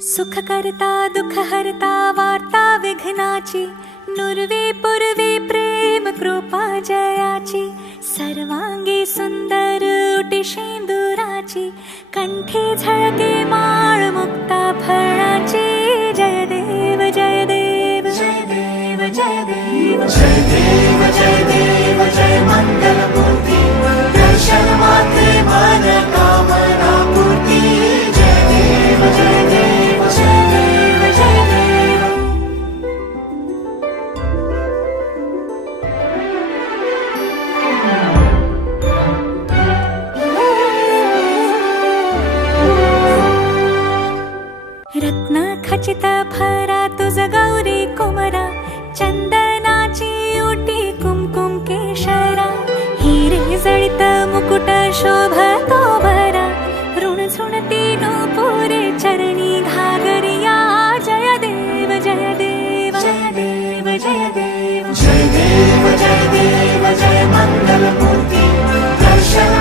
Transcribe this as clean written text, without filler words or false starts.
सुख करता दुःख हरता वार्ता विघ्नाची, नुरवी पुरवी प्रेम कृपा जयाची, सर्वांगी सुंदर उटी शेंदुराची, कंठी झळके माळ मुक्ता फळाची. जय देव जय देव जय देव जय देव जय देव जय देव जय मंगलमूर्ती, दर्शन मात्रे मन कामना पूर्ती. जय देव जय देव जय देव जय देव. रत्न खचित भरा तुझ गौरी कुमरा, चंदनाची उटी कुमकुम केशरा, हिरे जळित मुकुट शोभतो भरा, ऋण झुणती नूपुरे चरणी घागरिया. जय देव जय देव जय देव जय देव जय देव जय देव जय मंगलमूर्ती, दर्शन